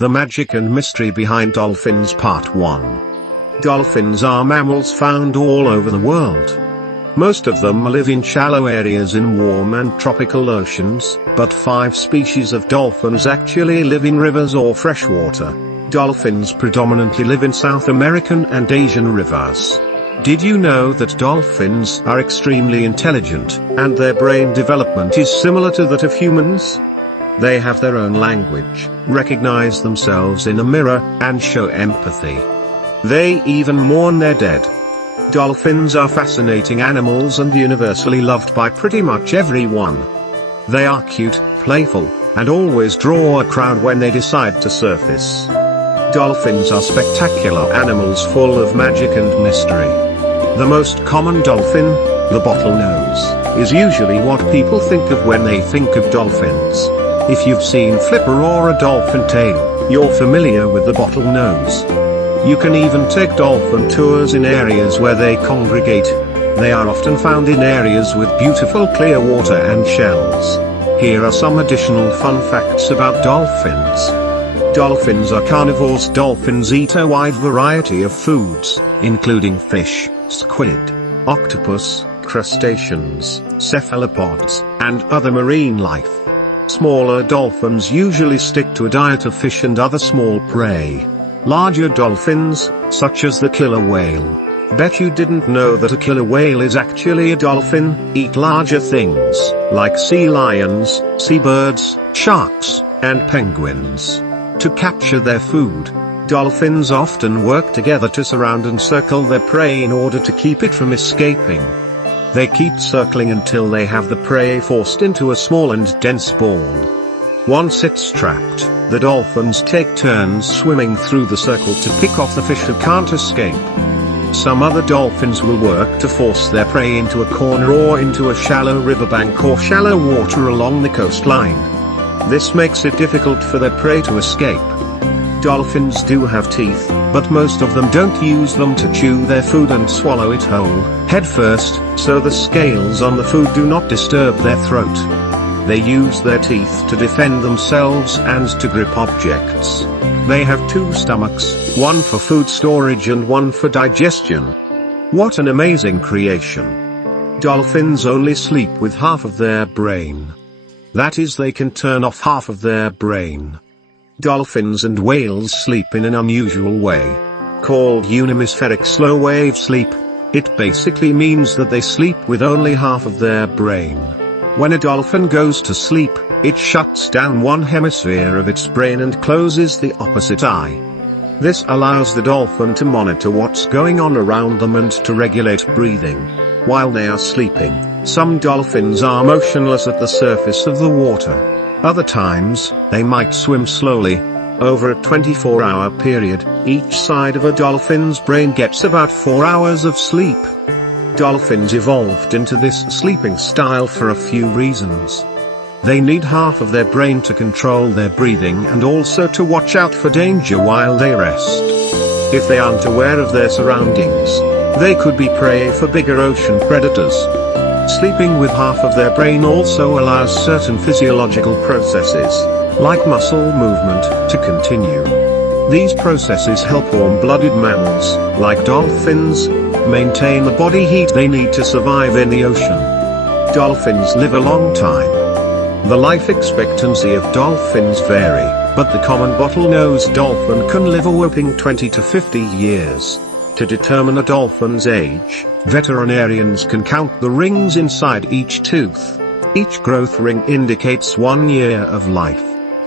The Magic and Mystery Behind Dolphins Part 1. Dolphins are mammals found all over the world. Most of them live in shallow areas in warm and tropical oceans, but 5 species of dolphins actually live in rivers or freshwater. Dolphins predominantly live in South American and Asian rivers. Did you know that dolphins are extremely intelligent, and their brain development is similar to that of humans? They have their own language, recognize themselves in a mirror, and show empathy. They even mourn their dead. Dolphins are fascinating animals and universally loved by pretty much everyone. They are cute, playful, and always draw a crowd when they decide to surface. Dolphins are spectacular animals full of magic and mystery. The most common dolphin, the bottlenose, is usually what people think of when they think of dolphins. If you've seen Flipper or a dolphin tail, you're familiar with the bottlenose. You can even take dolphin tours in areas where they congregate. They are often found in areas with beautiful clear water and shells. Here are some additional fun facts about dolphins. Dolphins are carnivores. Dolphins eat a wide variety of foods, including fish, squid, octopus, crustaceans, cephalopods, and other marine life. Smaller dolphins usually stick to a diet of fish and other small prey. Larger dolphins, such as the killer whale, bet you didn't know that a killer whale is actually a dolphin, eat larger things, like sea lions, seabirds, sharks, and penguins. To capture their food, dolphins often work together to surround and circle their prey in order to keep it from escaping. They keep circling until they have the prey forced into a small and dense ball. Once it's trapped, the dolphins take turns swimming through the circle to pick off the fish who can't escape. Some other dolphins will work to force their prey into a corner or into a shallow riverbank or shallow water along the coastline. This makes it difficult for their prey to escape. Dolphins do have teeth, but most of them don't use them to chew their food and swallow it whole, head first, so the scales on the food do not disturb their throat. They use their teeth to defend themselves and to grip objects. They have 2 stomachs, one for food storage and one for digestion. What an amazing creation! Dolphins only sleep with half of their brain. That is, they can turn off half of their brain. Dolphins and whales sleep in an unusual way, called unihemispheric slow-wave sleep. It basically means that they sleep with only half of their brain. When a dolphin goes to sleep, it shuts down one hemisphere of its brain and closes the opposite eye. This allows the dolphin to monitor what's going on around them and to regulate breathing. While they are sleeping, some dolphins are motionless at the surface of the water. Other times, they might swim slowly. Over a 24-hour period, each side of a dolphin's brain gets about 4 hours of sleep. Dolphins evolved into this sleeping style for a few reasons. They need half of their brain to control their breathing and also to watch out for danger while they rest. If they aren't aware of their surroundings, they could be prey for bigger ocean predators. Sleeping with half of their brain also allows certain physiological processes, like muscle movement, to continue. These processes help warm-blooded mammals, like dolphins, maintain the body heat they need to survive in the ocean. Dolphins live a long time. The life expectancy of dolphins vary, but the common bottlenose dolphin can live a whopping 20 to 50 years. To determine a dolphin's age, veterinarians can count the rings inside each tooth. Each growth ring indicates 1 year of life.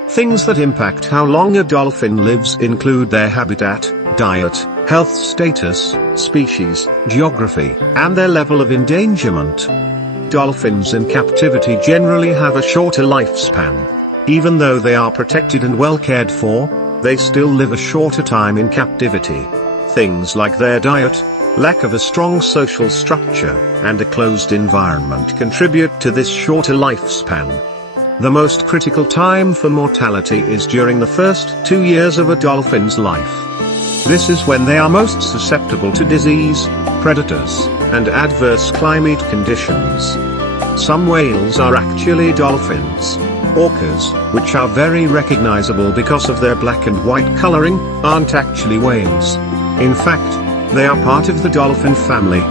Things that impact how long a dolphin lives include their habitat, diet, health status, species, geography, and their level of endangerment. Dolphins in captivity generally have a shorter lifespan. Even though they are protected and well cared for, they still live a shorter time in captivity. Things like their diet, lack of a strong social structure, and a closed environment contribute to this shorter lifespan. The most critical time for mortality is during the first 2 years of a dolphin's life. This is when they are most susceptible to disease, predators, and adverse climate conditions. Some whales are actually dolphins. Orcas, which are very recognizable because of their black and white coloring, aren't actually whales. In fact, they are part of the dolphin family.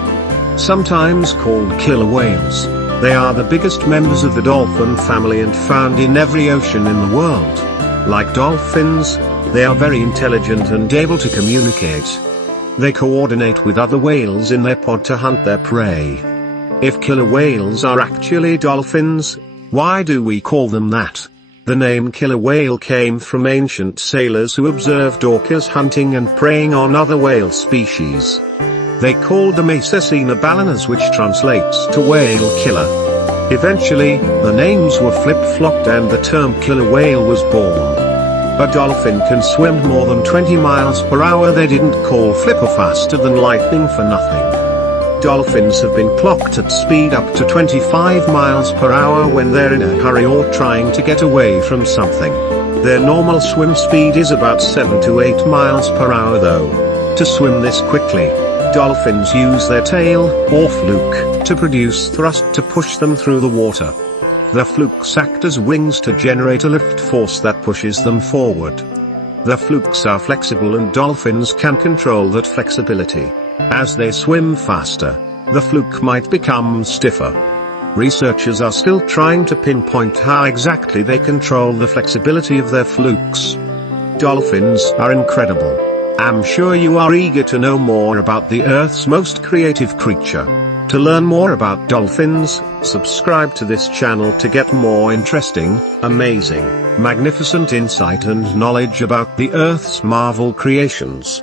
Sometimes called killer whales, they are the biggest members of the dolphin family and found in every ocean in the world. Like dolphins, they are very intelligent and able to communicate. They coordinate with other whales in their pod to hunt their prey. If killer whales are actually dolphins, why do we call them that? The name killer whale came from ancient sailors who observed orcas hunting and preying on other whale species. They called them assassina balanas, which translates to whale killer. Eventually, the names were flip-flopped and the term killer whale was born. A dolphin can swim more than 20 miles per hour. They didn't call flipper faster than lightning for nothing. Dolphins have been clocked at speed up to 25 miles per hour when they're in a hurry or trying to get away from something. Their normal swim speed is about 7 to 8 miles per hour though. To swim this quickly, dolphins use their tail, or fluke, to produce thrust to push them through the water. The flukes act as wings to generate a lift force that pushes them forward. The flukes are flexible and dolphins can control that flexibility. As they swim faster, the fluke might become stiffer. Researchers are still trying to pinpoint how exactly they control the flexibility of their flukes. Dolphins are incredible. I'm sure you are eager to know more about the Earth's most creative creature. To learn more about dolphins, subscribe to this channel to get more interesting, amazing, magnificent insight and knowledge about the Earth's marvel creations.